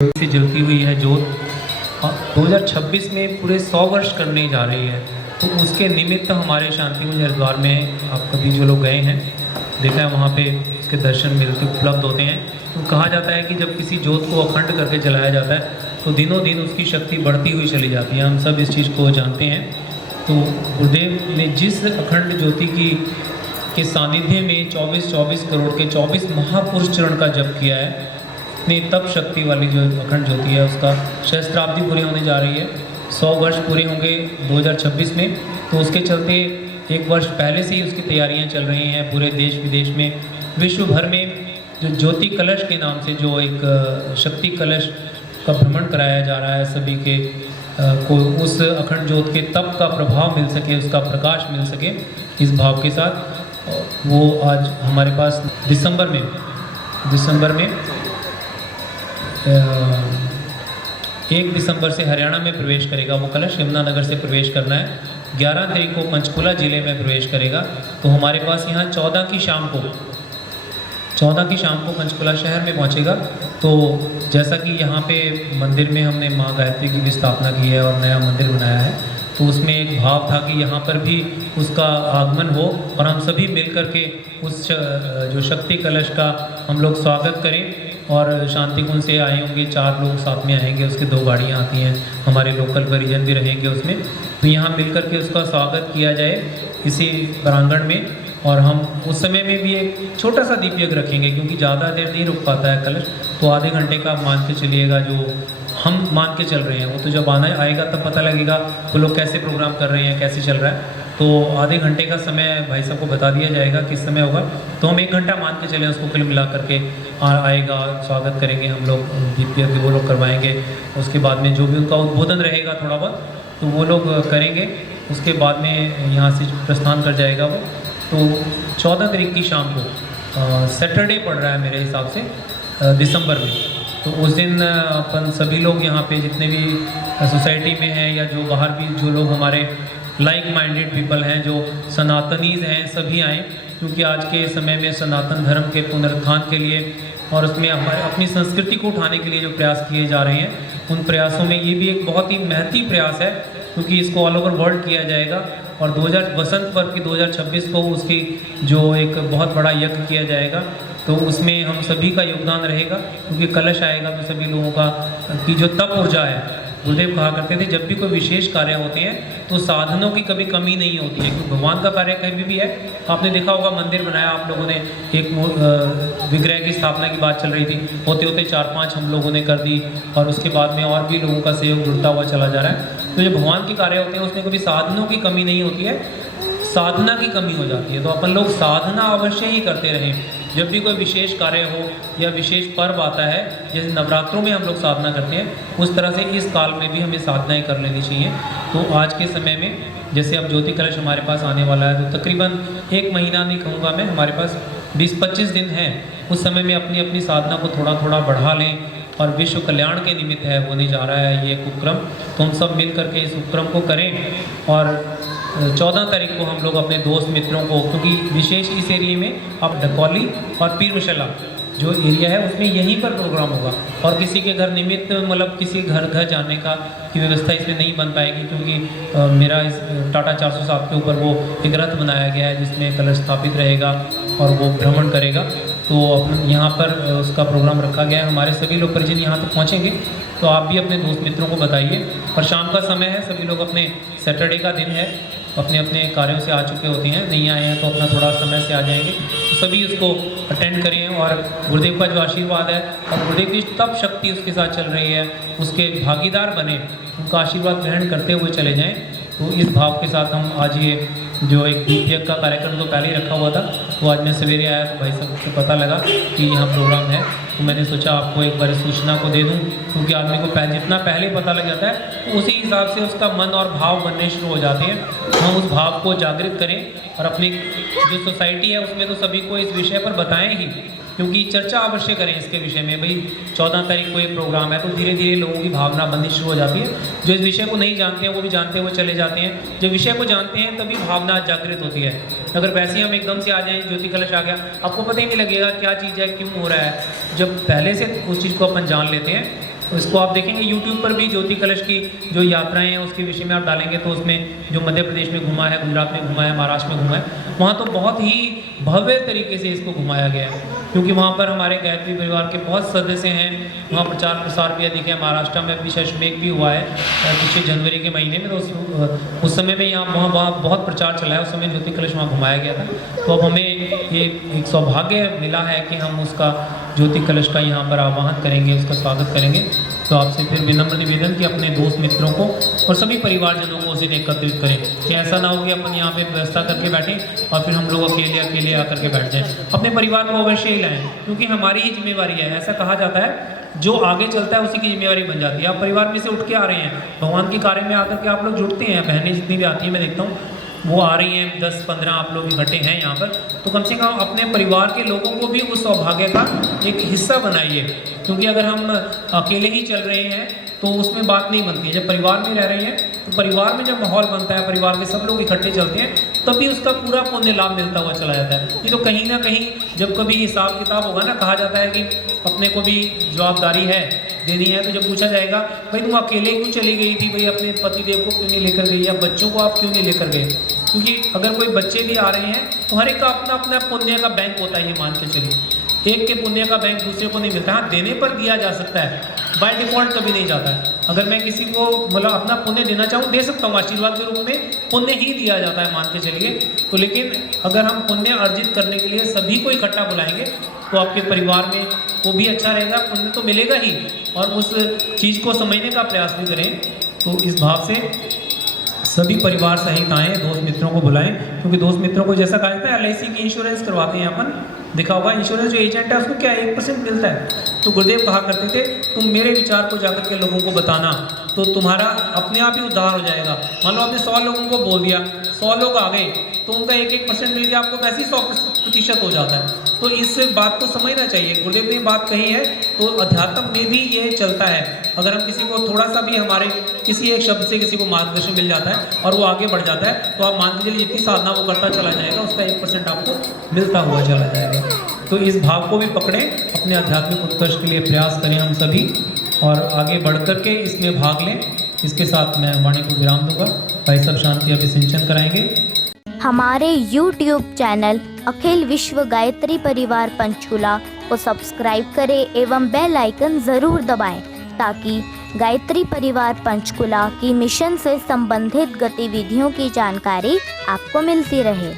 से जलती हुई है जोत 2026 में पूरे 100 वर्ष करने जा रही है। तो उसके निमित्त हमारे शांति कुंज हरिद्वार में आप कभी जो लोग गए हैं देखा है, वहाँ पे इसके दर्शन मिलते उपलब्ध होते हैं। तो कहा जाता है कि जब किसी जोत को अखंड करके जलाया जाता है तो दिनों दिन उसकी शक्ति बढ़ती हुई चली जाती है। हम सब इस चीज़ को जानते हैं। तो गुरुदेव ने जिस अखंड ज्योति के सानिध्य में 24 करोड़ के 24 महापुरुष चरण का जप किया है, इतनी तप शक्ति वाली जो अखंड ज्योति है उसका सहस्त्राब्दी पूरी होने जा रही है। 100 वर्ष पूरे होंगे 2026 में। तो उसके चलते एक वर्ष पहले से ही उसकी तैयारियां चल रही हैं पूरे देश विदेश में, विश्व भर में। जो ज्योति कलश के नाम से जो एक शक्ति कलश का भ्रमण कराया जा रहा है सभी के को उस अखंड ज्योत के तप का प्रभाव मिल सके, उसका प्रकाश मिल सके, इस भाव के साथ वो आज हमारे पास दिसंबर में 1 दिसंबर से हरियाणा में प्रवेश करेगा। वो कलश यमुनानगर से प्रवेश करना है। 11 तारीख को पंचकुला जिले में प्रवेश करेगा। तो हमारे पास यहाँ 14 की शाम को पंचकुला शहर में पहुँचेगा। तो जैसा कि यहाँ पे मंदिर में हमने माँ गायत्री की भी स्थापना की है और नया मंदिर बनाया है, तो उसमें एक भाव था कि यहाँ पर भी उसका आगमन हो और हम सभी मिल कर के उस जो शक्ति कलश का हम लोग स्वागत करें। और शांति कुंज से आए होंगे 4 लोग साथ में आएंगे, उसके 2 गाड़ियाँ आती हैं, हमारे लोकल परिजन भी रहेंगे उसमें। तो यहाँ मिल कर के उसका स्वागत किया जाए इसी प्रांगण में। और हम उस समय में भी एक छोटा सा दीप यज्ञ रखेंगे, क्योंकि ज़्यादा देर नहीं रुक पाता है कलश। तो आधे घंटे का मान के चलिएगा, जो हम मान के चल रहे हैं। वो तो जब आएगा तब पता लगेगा वो लोग कैसे प्रोग्राम कर रहे हैं, कैसे चल रहा है। तो आधे घंटे का समय भाई साहब को बता दिया जाएगा किस समय होगा। तो हम 1 घंटा मान के चलें, उसको कुल मिला करके आएगा, स्वागत करेंगे हम लोग, दीप यज्ञ वो लोग करवाएंगे। उसके बाद में जो भी उनका उद्बोधन रहेगा थोड़ा बहुत तो वो लोग करेंगे। उसके बाद में यहाँ से प्रस्थान कर जाएगा वो। तो 14 तारीख की शाम को सैटरडे पड़ रहा है मेरे हिसाब से दिसंबर में। तो उस दिन अपन सभी लोग यहाँ पे जितने भी सोसाइटी में हैं या जो बाहर भी जो लोग हमारे लाइक माइंडेड पीपल हैं, जो सनातनीज़ हैं, सभी आएँ। क्योंकि आज के समय में सनातन धर्म के पुनरुत्थान के लिए और उसमें हमारे अपनी संस्कृति को उठाने के लिए जो प्रयास किए जा रहे हैं, उन प्रयासों में ये भी एक बहुत ही महती प्रयास है, क्योंकि इसको ऑल ओवर वर्ल्ड किया जाएगा। और वसंत पर्व की 2026 को उसकी जो एक बहुत बड़ा यज्ञ किया जाएगा, तो उसमें हम सभी का योगदान रहेगा। क्योंकि कलश आएगा तो सभी लोगों का की जो तप ऊर्जा है, गुरुदेव कहा करते थे जब भी कोई विशेष कार्य होते हैं तो साधनों की कभी कमी नहीं होती है। क्योंकि भगवान का कार्य कहीं भी है। आपने देखा होगा मंदिर बनाया आप लोगों ने, एक विग्रह की स्थापना की बात चल रही थी, होते होते 4-5 हम लोगों ने कर दी, और उसके बाद में और भी लोगों का सहयोग जुड़ता हुआ चला जा रहा है। तो जो भगवान के कार्य होते हैं उसमें कभी साधनों की कमी नहीं होती है, साधना की कमी हो जाती है। तो अपन लोग साधना अवश्य ही करते रहें। जब भी कोई विशेष कार्य हो या विशेष पर्व आता है, जैसे नवरात्रों में हम लोग साधना करते हैं, उस तरह से इस काल में भी हमें साधनाएं कर लेनी चाहिए। तो आज के समय में जैसे अब ज्योति कलश हमारे पास आने वाला है, तो तकरीबन 1 महीना नहीं कहूँगा मैं, हमारे पास 20-25 दिन हैं। उस समय में अपनी अपनी साधना को थोड़ा थोड़ा बढ़ा लें। और विश्व कल्याण के निमित्त है होने जा रहा है ये उपक्रम। तो हम सब मिल करके इस उपक्रम को करें। और 14 तारीख को हम लोग अपने दोस्त मित्रों को, क्योंकि विशेष इस एरिया में अब डकौली और पीर मशला जो एरिया है उसमें यहीं पर प्रोग्राम होगा। और किसी के घर निमित्त मतलब किसी घर जाने का की व्यवस्था इसमें नहीं बन पाएगी, क्योंकि मेरा इस टाटा 407 के ऊपर वो एक रथ बनाया गया है जिसमें कलश स्थापित रहेगा और वो भ्रमण करेगा। तो अपन यहाँ पर उसका प्रोग्राम रखा गया है। हमारे सभी लोग परिजन यहाँ तक पहुँचेंगे, तो आप भी अपने दोस्त मित्रों को बताइए। और शाम का समय है, सभी लोग अपने सैटरडे का दिन है, अपने अपने कार्यों से आ चुके होते हैं, नहीं आए हैं तो अपना थोड़ा समय से आ जाएंगे। तो सभी उसको अटेंड करें और गुरुदेव का जो आशीर्वाद है और गुरुदेव की तप शक्ति उसके साथ चल रही है, उसके भागीदार बने, उनका आशीर्वाद ग्रहण करते हुए चले जाएँ। तो इस भाव के साथ हम आज ये जो एक दीप यज्ञ का कार्यक्रम तो पहले ही रखा हुआ था, तो आज मैं सवेरे आया तो भाई साहब को पता लगा कि यहाँ प्रोग्राम है, तो मैंने सोचा आपको एक बार सूचना को दे दूँ। क्योंकि आदमी को जितना पहले पता लग जाता है तो उसी हिसाब से उसका मन और भाव बनने शुरू हो जाते हैं। हम उस भाव को जागृत करें और अपनी जो सोसाइटी है उसमें तो सभी को इस विषय पर बताएं ही, क्योंकि चर्चा अवश्य करें इसके विषय में। भाई 14 तारीख को ये प्रोग्राम है, तो धीरे धीरे लोगों की भावना बननी शुरू हो जाती है। जो इस विषय को नहीं जानते हैं वो भी जानते हुए चले जाते हैं। जो विषय को जानते हैं तभी भावना जागृत होती है। अगर वैसे ही हम एकदम से आ जाएं, ज्योति कलश आ गया, आपको पता ही नहीं लगेगा क्या चीज़ है, क्यों हो रहा है। जब पहले से उस चीज़ को अपन जान लेते हैं तो इसको आप देखेंगे यूट्यूब पर भी ज्योति कलश की जो यात्राएं हैं उसके विषय में आप डालेंगे तो उसमें जो मध्य प्रदेश में घुमा है, गुजरात में घुमा है, महाराष्ट्र में घुमा है, वहाँ तो बहुत ही भव्य तरीके से इसको घुमाया गया है, क्योंकि वहाँ पर हमारे गायत्री परिवार के बहुत सदस्य हैं। वहाँ प्रचार प्रसार भी अधिक है। महाराष्ट्र में भी शशमेघ भी हुआ है पिछले जनवरी के महीने में, तो उस समय में यहाँ वहाँ बहुत प्रचार चला है। उस समय ज्योति कलश वहाँ घुमाया गया था। तो अब हमें ये एक सौभाग्य मिला है कि हम उसका ज्योति कलश का यहाँ पर आवाहन करेंगे, उसका स्वागत करेंगे। तो आपसे फिर विनम्र निवेदन कि अपने दोस्त मित्रों को और सभी परिवारजनों को उसे एकत्रित करें, कि ऐसा ना हो कि अपन यहाँ पे व्यवस्था करके बैठें और फिर हम लोग अकेले आकर के बैठ जाएं। अपने परिवार को अवश्य ही लाएं, क्योंकि हमारी ही जिम्मेवारी है। ऐसा कहा जाता है जो आगे चलता है उसी की जिम्मेवारी बन जाती है। आप परिवार में से उठ के आ रहे हैं, भगवान के कार्य में आकर के आप लोग जुड़ते हैं। बहनें जितनी भी आती हैं मैं देखता हूँ वो आ रही हैं, 10-15 आप लोग इकट्ठे हैं यहाँ पर, तो कम से कम अपने परिवार के लोगों को भी उस सौभाग्य का एक हिस्सा बनाइए। क्योंकि अगर हम अकेले ही चल रहे हैं तो उसमें बात नहीं बनती है। जब परिवार में रह रहे हैं तो परिवार में जब माहौल बनता है, परिवार के सब लोग इकट्ठे चलते हैं, तभी उसका पूरा पुण्य लाभ मिलता हुआ चला जाता है। ये तो कहीं ना कहीं जब कभी हिसाब किताब होगा ना, कहा जाता है कि अपने को भी जवाबदारी है देनी है, तो जब पूछा जाएगा भाई तुम अकेले क्यों चली गई थी, भाई अपने पतिदेव को क्यों नहीं लेकर गई, या बच्चों को आप क्यों नहीं लेकर गए, क्योंकि अगर कोई बच्चे भी आ रहे हैं तो हर एक का अपना अपना पुण्य का बैंक होता है। ये मान के चलिए एक के पुण्य का बैंक दूसरे को नहीं मिलता। हाँ, देने पर दिया जा सकता है, बाय डिफॉल्ट कभी नहीं जाता है। अगर मैं किसी को मतलब अपना पुण्य देना चाहूँ दे सकता हूँ, आशीर्वाद के रूप में पुण्य ही दिया जाता है मान के चलिए। तो लेकिन अगर हम पुण्य अर्जित करने के लिए सभी को इकट्ठा बुलाएंगे तो आपके परिवार में वो भी अच्छा रहेगा, पुण्य तो मिलेगा ही, और उस चीज़ को समझने का प्रयास भी करें। तो इस भाव से सभी परिवार सहित आएँ, दोस्त मित्रों को बुलाएं, क्योंकि दोस्त मित्रों को जैसा कहा जाता है LIC की इंश्योरेंस करवाते हैं अपन, देखा होगा इंश्योरेंस जो एजेंट है उसको क्या 1% मिलता है। तो गुरुदेव कहा करते थे तुम मेरे विचार को जाकर के लोगों को बताना, तो तुम्हारा अपने आप ही उद्धार हो जाएगा। मान लो आपने 100 लोगों को बोल दिया, 100 लोग आ गए तो उनका 1% मिल गया, आपको वैसे ही 100% हो जाता है। तो इस बात को समझना चाहिए। गुरुदेव ने बात कही है तो अध्यात्म में भी ये चलता है। अगर हम किसी को थोड़ा सा भी हमारे किसी एक शब्द से किसी को मार्गदर्शन मिल जाता है और वो आगे बढ़ जाता है, तो आप मान के चलिए जितनी साधना वो करता चला जाएगा उसका 1% आपको मिलता हुआ चला जाएगा। तो इस भाव को भी पकड़ें, अपने आध्यात्मिक उत्कर्ष के लिए प्रयास करें हम सभी, और आगे बढ़ कर के इसमें भाग लें। इसके साथ मैं वाणी को विराम दूंगा। भाई सब शांति अभिसिंचन कराएंगे। हमारे YouTube चैनल अखिल विश्व गायत्री परिवार पंचकुला को सब्सक्राइब करें एवं बेल आइकन ज़रूर दबाएं, ताकि गायत्री परिवार पंचकुला की मिशन से संबंधित गतिविधियों की जानकारी आपको मिलती रहे।